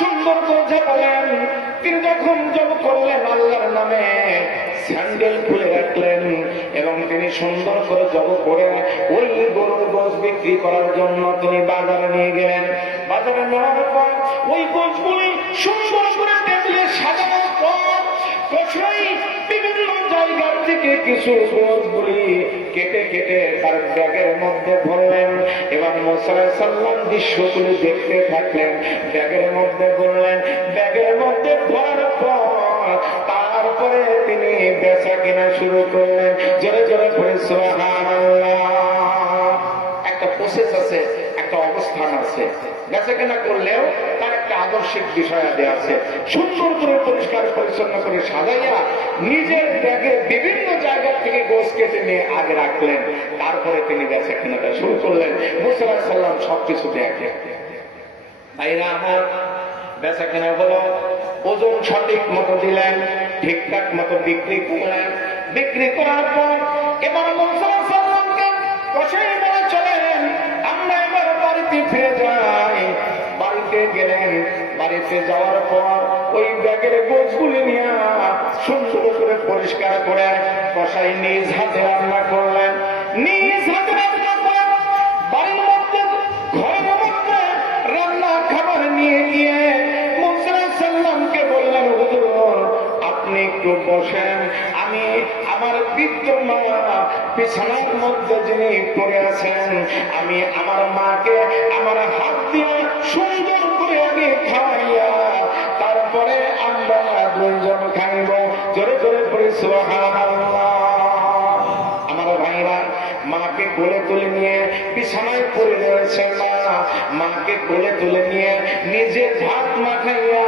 সুন্দর করে ঝাঁপালেন। তিনি যখন জব করলেন আল্লাহর নামে, স্যান্ডেল খুলে রাখলেন এবং তিনি সুন্দর করে জব করে ওই গরুর গোশ বিক্রি করার জন্য তিনি বাজারে নিয়ে গেলেন। বাজারে নেওয়ার পর ওই গোশগুলি সুন্দর করে টেবিলে সাজানোর পর কসাই বিভিন্ন জায়গা থেকে কিছু গোশগুলি কেটে কেটে তার ব্যাগের মধ্যে ভরলেন এবং মুসা আলাইহিস সালাম দৃশ্যগুলি দেখতে থাকলেন। ব্যাগের মধ্যে ভরলেন, ব্যাগের মধ্যে ভরার পর তারপরে তিনি বেচা কেনা শুরু করলেন। জোরে জোরে পড়ে সুবহানাল্লাহ। একটা প্রসেস আছে, একটা অবস্থান আছে। বেচা কেনা করলেও তার একটা আদর্শিক বিষয়াদি আছে। সুন্দর করে পরিষ্কার পরিচ্ছন্ন করে সাজাইয়া নিজের ব্যাগে বিভিন্ন জায়গা থেকে গোশ কেটে নিয়ে আগে রাখলেন। তারপরে তিনি বেচা কেনাটা শুরু করলেন। মুসা আলাইহিস সালাম সবকিছু দেখে। ভাইরা আমার, বেচা কেনা হলো, ওজন সঠিক মতো দিলেন, ঠিকঠাক মতো বিক্রি করলেন। বিক্রি করার পর এবার মুসা আলাইহিস সালামকে কসাই বলে চলেন, আমরা এবার বাড়িতে ফিরে যাই। বাড়িতে গেলেন। বাড়িতে যাওয়ার পর ওই ব্যাগের গোছগুলি নিয়ে সুন্দর করে পরিষ্কার করে কসাই নিজ হাতে রান্না করলেন। নিজ হাতে রান্না করে বাড়ির মধ্যে ঘরের মধ্যে রান্না খাবার নিয়ে গিয়ে মুসা আলাইহিস সালামকে বললেন, হুজুর আপনি একটু বসেন, আমি আমার বৃদ্ধ মা বিছানার মধ্যে যিনি পড়ে আছেন, আমি আমার মাকে আমার হাত দিয়ে সুন্দর করে আমি খাওয়াইয়া তারপরে আমরা দুইজন খাইব। জোরে জোরে পড়ে সুবহানাল্লাহ। আমার ভাইরা, মাকে কোলে তুলে নিয়ে বিছানায় পড়ে রয়েছে মা, মাকে কোলে তুলে নিয়ে নিজে ভাত মাখাইয়া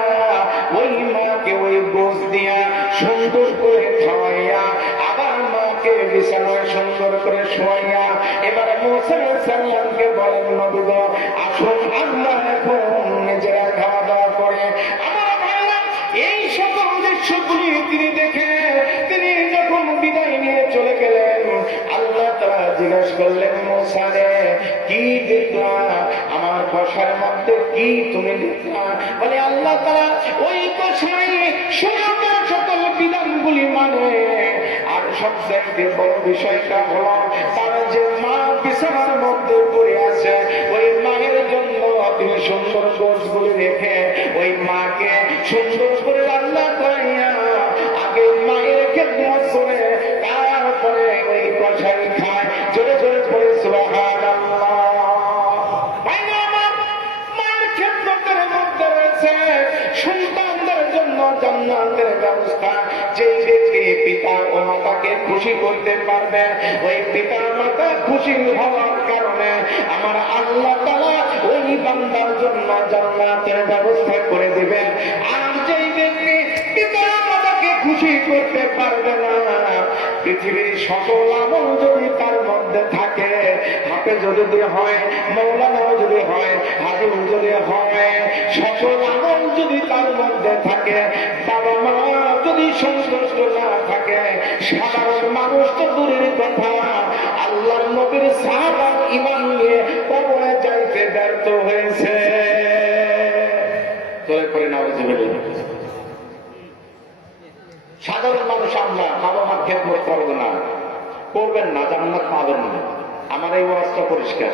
ওই মাকে ওই গোশ দিয়া সুন্দর করে খাওয়াইয়া আবার মাকে বিছানায় সুন্দর করে শোয়াইয়া এবার মুসা আলাইহিস সালামকে বলেন, নবী গো আসুন আমরা এখন নিজেরা খাওয়া দাওয়া করে। আমার ভাইরা, এই সকল দৃশ্যগুলি তিনি দেখে তিনি যখন বিদায় নিয়ে চলে গেলেন, আল্লাহ তাআলা জিজ্ঞাসা করলেন, মুসা রে কি দেখলা? আমার কসার মধ্যে কি তুমি দেখলা? বলে আল্লাহ তাআলা ওই কসাই সকল বিধানগুলি মানে। আর সবচেয়ে বড় বিষয়টা হলো তার যে মা বিছানার মধ্যে পড়ে আছে, ওই মায়ের জন্য তিনি সুন্দর গোশগুলি রেখে ওই মাকে সুন্দর করে রান্না করাইয়া আগে মায়ের খেদমত করে তারপরে ওই কসাই খায়। জোরে জোরে পড়ে সুবহানাল্লাহ। মায়ের খেদমতের মধ্যে রয়েছে সন্তানদের জন্য জান্নাতের ব্যবস্থা। যে ব্যক্তি পিতা ও মাতাকে খুশি করতে পারবে, ওই পিতা মাতা খুশি হওয়ার কারণে আমার আল্লাহ তাআলা ওই বান্দার জন্য জান্নাতের ব্যবস্থা করে দিবে। আর যে ব্যক্তি পিতা মাতাকে খুশি করতে পারবে না, পৃথিবীর সকল আমল যদি তার মধ্যে থাকে, হাফেজ যদি হয়, মৌলানা যদি হয়, হাফেজ যদি হয়, সকল আমল যদি তার মধ্যে থাকে, বাবা মা যদি সন্তুষ্ট না থাকে, সাধারণ মানুষ তো দূরের কথা, আল্লাহর নবীর সাহাবা ঈমান নিয়ে কবরে যাইতে ব্যর্থ হয়েছে। সাধারণ মানুষ আমরা বাবা মার খেদমত করবো না, করবেন না, জান্নাত পাবেন না। আমার এই ওয়াজটা পরিষ্কার।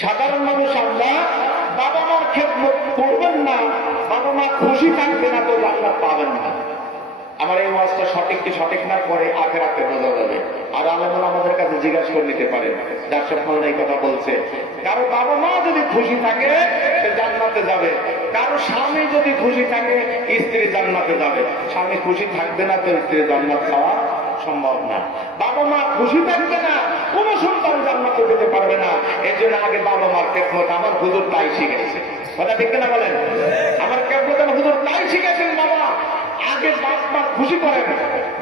সাধারণ মানুষ আমরা বাবা মার খেদমত করবেন না, বাবা মা খুশি থাকবে না তো জান্নাত পাবেন না। আমার এই ওয়াজটা সঠিক কি সঠিক না পরে আখেরাতে বোঝা যাবে। আর আলেমরা আমাদের কাছে জিজ্ঞাসা করে নিতে পারে, যার সব এই কথা বলছে। কারো বাবা মা যদি খুশি থাকে সে জান্নাতে যাবে, কারো স্বামী যদি খুশি থাকে স্ত্রী জান্নাতে যাবে। স্বামী খুশি থাকবে না তো স্ত্রী জান্নাত খাওয়া সম্ভব না। বাবা মা খুশি থাকবে না, কোন সন্তান জান্নাতে যেতে পারবে না। এর জন্য আগে বাবা মার খেদমত আমার হুজুর তাই শিখেছে। কথা ঠিক না বলেন? আমার খেদমত আমার হুজুর তাই শিখেছেন। বাবা আগে বাপ মা খুশি করেন,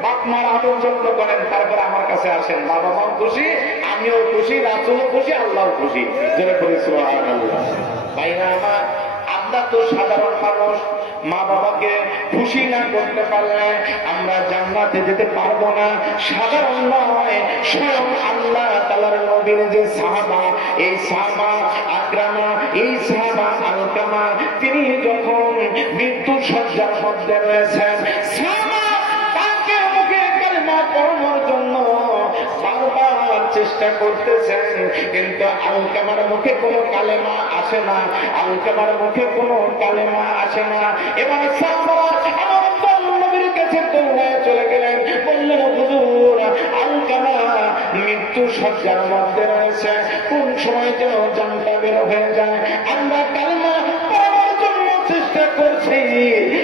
বাপ মার আদর যত্ন করেন, তারপরে আমার কাছে আসেন। বাবা মাও খুশি, আমিও খুশি, রাসূলও খুশি, আল্লাহও খুশি। জোরে পড়ে সুবহানাল্লাহ। ভাইরা আমার, আমরা তো সাধারণ মানুষ, মা বাবাকে খুশি না করতে পারলে আমরা জান্নাতে যেতে পারবো না। সাধারণ নয়, স্বয়ং আল্লাহ তাআলার নবীর যে সাহাবা, এই সাহাবা আকরামা, এই সাহাবা আলকামা, তিনি যখন মৃত্যু সজ্জার মধ্যে রয়েছেন। তাকে মুখে কালেমা পড়ানোর জন্য বারবার চেষ্টা করতেছেন, কিন্তু আলকামার মুখে কোনো কালেমা আসে না, আলকামার মুখে কোনো কালেমা আসে না। এবার নবীর কাছে দৌড়ায় চলে গেলেন, বললেন হুজুর আলকামা মৃত্যু সজ্জার মধ্যে রয়েছে, কোন সময় যেন জানটা বের হয়ে যায়। আমরা কালেমা পড়ার জন্য চেষ্টা করছি,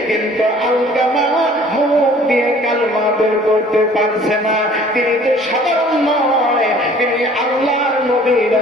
কিন্তু আলকামা মুখ দিয়ে কালেমা বের করতে পারছে না। তিনি তো সাধারণ নয়, তিনি আল্লাহর নবীর